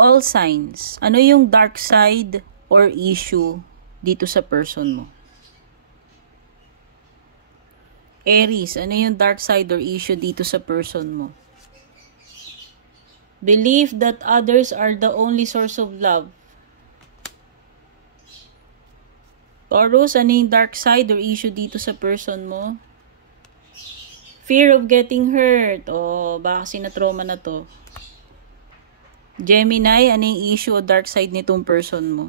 all signs. Ano yung dark side or issue dito sa person mo? Aries, ano yung dark side or issue dito sa person mo? Believe that others are the only source of love. Taurus, ano yung dark side or issue dito sa person mo? Fear of getting hurt. O, baka sinatrauma na to. Gemini, ano yung issue o dark side nitong person mo?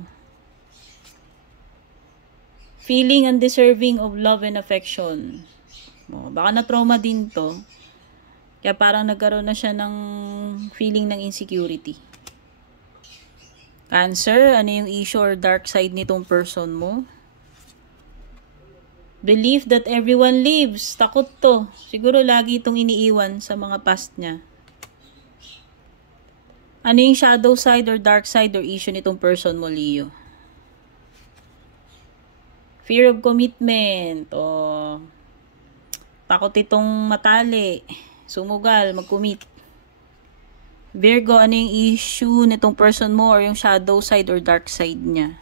Feeling undeserving of love and affection. O, baka na-trauma din to. Kaya parang nagkaroon na siya ng feeling ng insecurity. Cancer, ano yung issue or dark side nitong person mo? Believe that everyone lives. Takot to. Siguro lagi itong iniiwan sa mga past niya. Ano yung shadow side or dark side or issue nitong person mo, Leo? Fear of commitment. O takot itong matali. Sumugal, mag-commit. Virgo, ano yung issue nitong person mo or yung shadow side or dark side niya?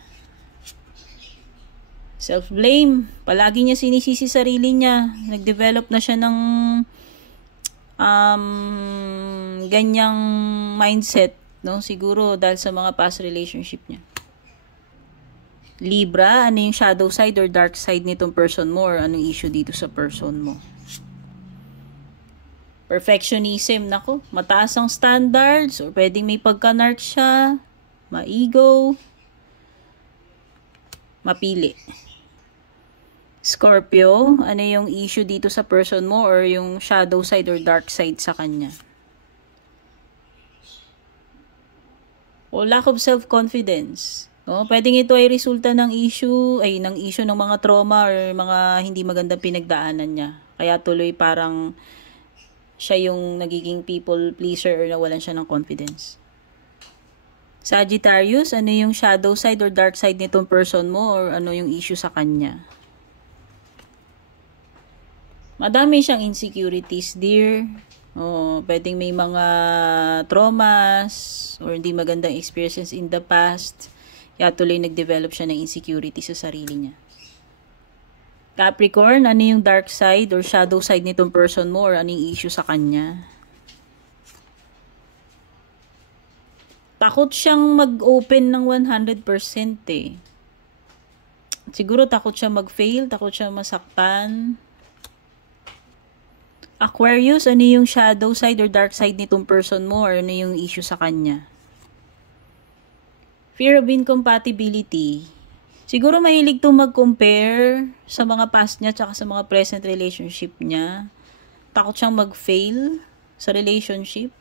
Self-blame. Palagi niya sinisisi sarili niya. Nag-develop na siya ng ganyang mindset, no? Siguro dahil sa mga past relationship niya. Libra, ano yung shadow side or dark side nitong person mo or anong issue dito sa person mo? Perfectionism, nako, mataas ang standards or pwedeng may pagka-narc siya, ma-ego, mapili. Scorpio, ano yung issue dito sa person mo or yung shadow side or dark side sa kanya? O lack of self-confidence. No? Pwedeng ito ay resulta ng issue ng mga trauma or mga hindi magandang pinagdaanan niya. Kaya tuloy parang siya yung nagiging people pleaser or nawalan siya ng confidence. Sagittarius, ano yung shadow side or dark side nitong person mo or ano yung issue sa kanya? Madami siyang insecurities, dear. Pwedeng may mga traumas or hindi magandang experiences in the past. Kaya tuloy nag-develop siya ng insecurity sa sarili niya. Capricorn, ano yung dark side or shadow side nitong person mo or ano yung issue sa kanya? Takot siyang mag-open ng 100% eh. Siguro takot siya mag-fail, takot siya masaktan. Aquarius, ano yung shadow side or dark side nitong person mo or ano yung issue sa kanya? Fear of incompatibility. Siguro mahilig itong mag-compare sa mga past niya tsaka sa mga present relationship niya. Takot siyang mag-fail sa relationship.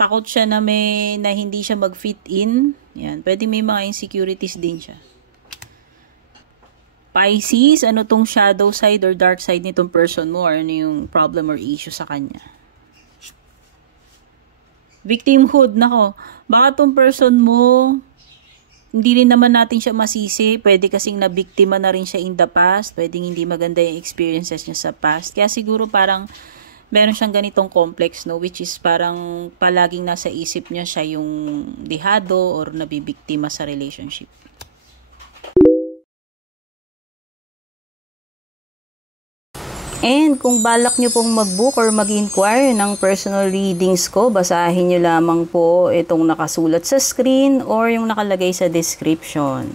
Takot siya na hindi siya mag-fit in. Yan. Pwede may mga insecurities din siya. Pisces, ano tong shadow side or dark side nitong person mo or ano yung problem or issue sa kanya? Victimhood, nako. Baka tong person mo, hindi rin naman natin siya masisi. Pwede kasing nabiktima na rin siya in the past. Pwedeng hindi maganda yung experiences niya sa past. Kaya siguro parang meron siyang ganitong complex, no? Which is parang palaging nasa isip niya siya yung dehado or nabibiktima sa relationship. And kung balak nyo pong mag-book or mag-inquire ng personal readings ko, basahin nyo lamang po itong nakasulat sa screen or yung nakalagay sa description.